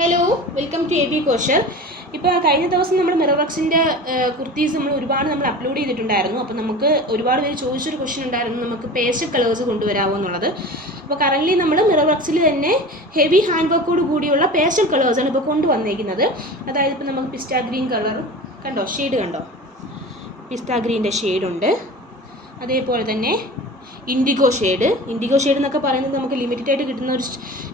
Hello, welcome to AB kosher. ഇപ്പോൾ കഴിഞ്ഞ ദിവസം നമ്മൾ മിററക്സിൻ്റെ കുർത്തീസ് നമ്മൾ അപ്ലോഡ് ചെയ്തിട്ടുണ്ടായിരുന്നു. അപ്പോൾ നമുക്ക് ഒരുപാട് പേര് ചോദിച്ചൊരു ക്വസ്റ്റ്യൻ ഉണ്ടായിരുന്നു, നമുക്ക് പേസ്റ്റൽ കളേഴ്സ് കൊണ്ടുവരാമോ എന്നുള്ളത്. അപ്പോൾ കറൻ്റ്ലി നമ്മൾ മിററക്സിൽ തന്നെ ഹെവി ഹാൻഡ് വർക്കോട് കൂടിയുള്ള പേസ്റ്റൽ കളേഴ്സാണ് ഇപ്പോൾ കൊണ്ടുവന്നേക്കുന്നത്. അതായത് ഇപ്പോൾ നമുക്ക് പിസ്റ്റാ ഗ്രീൻ കളർ കണ്ടോ, ഷെയ്ഡ് കണ്ടോ, പിസ്റ്റാ ഗ്രീൻ്റെ ഷെയ്ഡുണ്ട്. അതേപോലെ തന്നെ ഇൻഡിഗോ ഷെയ്ഡ് എന്നൊക്കെ പറയുന്നത് നമുക്ക് ലിമിറ്റഡ് ആയിട്ട് കിട്ടുന്ന ഒരു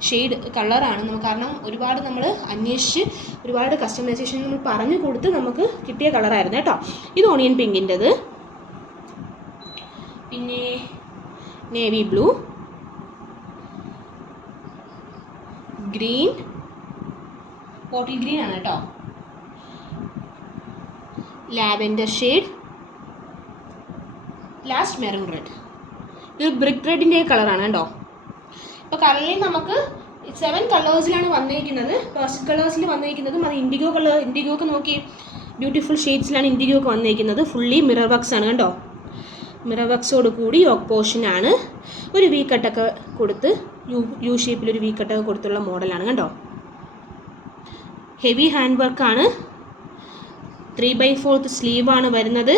ഷെയ്ഡ് കളറാണ്. കാരണം ഒരുപാട് നമ്മൾ അന്വേഷിച്ച് ഒരുപാട് കസ്റ്റമൈസേഷൻ നമ്മൾ പറഞ്ഞു കൊടുത്ത് നമുക്ക് കിട്ടിയ കളറായിരുന്നു കേട്ടോ. ഇത് ഓണിയൻ പിങ്കിൻ്റെത്, പിന്നെ navy blue, green, bottle green ആണ് കേട്ടോ, lavender shade, last maroon red. ഇതൊരു ബ്രിക്ക് റെഡിൻ്റെ കളറാണ് കേട്ടോ. ഇപ്പോൾ കറൻലി നമുക്ക് 7 കളേഴ്സിലാണ് വന്നിരിക്കുന്നത്. പേസ്റ്റൽ കളേഴ്സിൽ വന്നിരിക്കുന്നതും അത് ഇൻഡിഗോ ഒക്കെ നോക്കി ബ്യൂട്ടിഫുൾ ഷെയ്ഡ്സിലാണ് ഇൻഡിഗോ ഒക്കെ വന്നിരിക്കുന്നത്. ഫുള്ളി മിറർ വർക്ക്സ് ആണ് കേട്ടോ. മിറർ വർക്ക്സോട് കൂടി യോക്ക് പോർഷനാണ്. ഒരു വി കട്ടൊക്കെ കൊടുത്ത് യു ഷേപ്പിലൊരു വി കട്ടൊക്കെ കൊടുത്തുള്ള മോഡലാണ് കേട്ടോ. ഹെവി ഹാൻഡ് വർക്കാണ്. 3/4 സ്ലീവാണ് വരുന്നത്.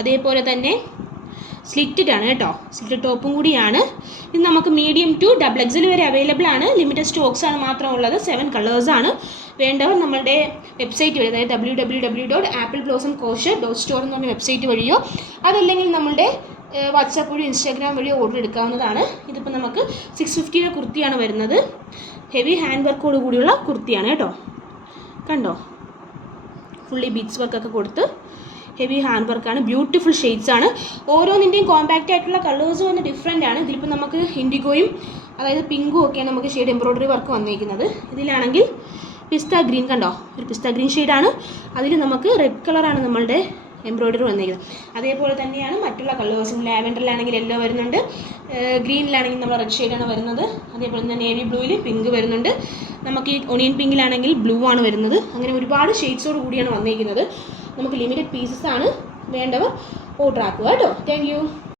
അതേപോലെ തന്നെ സ്ലിറ്റഡ് ആണ് കേട്ടോ, സ്ലിറ്റഡ് ടോപ്പും കൂടിയാണ്. ഇത് നമുക്ക് മീഡിയം ടു XXL വരെ അവൈലബിൾ ആണ്. ലിമിറ്റഡ് സ്റ്റോക്സ് ആണ് മാത്രമുള്ളത്. 7 കളേഴ്സാണ്. വേണ്ടവർ നമ്മളുടെ വെബ്സൈറ്റ് വഴി, അതായത് www.appleblossom.store എന്ന് പറഞ്ഞ വെബ്സൈറ്റ് വഴിയോ അതല്ലെങ്കിൽ നമ്മളുടെ വാട്സാപ്പ് വഴിയോ ഇൻസ്റ്റാഗ്രാം വഴിയോ ഓർഡർ എടുക്കാവുന്നതാണ്. ഇതിപ്പോൾ നമുക്ക് 650 കുർത്തിയാണ് വരുന്നത്. ഹെവി ഹാൻഡ് വർക്കോട് കൂടിയുള്ള കുർത്തിയാണ് കേട്ടോ. കണ്ടോ, ഫുള്ളി ബീഡ്സ് വർക്കൊക്കെ കൊടുത്ത് ഹെവി ഹാൻഡ് വർക്കാണ്. ബ്യൂട്ടിഫുൾ ഷെയ്ഡ്സ് ആണ്. ഓരോന്നിൻ്റെയും കോമ്പാക്റ്റ് ആയിട്ടുള്ള കളേഴ്സ് വന്ന് ഡിഫറെൻ്റ് ആണ്. ഇതിലിപ്പോൾ നമുക്ക് ഇൻഡിഗോയും അതായത് പിങ്കും ഒക്കെയാണ് നമുക്ക് ഷെയ്ഡ് എംബ്രോയ്ഡറി വർക്ക് വന്നിരിക്കുന്നത്. ഇതിലാണെങ്കിൽ പിസ്ത ഗ്രീൻ കണ്ടോ, ഒരു പിസ്ത ഗ്രീൻ ഷെയ്ഡാണ്. അതിൽ നമുക്ക് റെഡ് കളറാണ് നമ്മളുടെ എംബ്രോയ്ഡറി വന്നിരിക്കുന്നത്. അതേപോലെ തന്നെയാണ് മറ്റുള്ള കളേഴ്സും. ലാവെൻഡറിലാണെങ്കിൽ യെല്ലോ വരുന്നുണ്ട്, ഗ്രീനിലാണെങ്കിൽ നമ്മൾ റെഡ് ഷെയ്ഡാണ് വരുന്നത്. അതേപോലെ തന്നെ നേവി ബ്ലൂവിൽ പിങ്ക് വരുന്നുണ്ട്. നമുക്ക് ഈ ഒണിയൻ പിങ്കിലാണെങ്കിൽ ബ്ലൂ ആണ് വരുന്നത്. അങ്ങനെ ഒരുപാട് ഷെയ്ഡ്സോട് കൂടിയാണ് വന്നിരിക്കുന്നത്. നമുക്ക് ലിമിറ്റഡ് പീസസ് ആണ്. വേണ്ടവർ ഓർഡർ ആക്കുക കേട്ടോ. Thank you.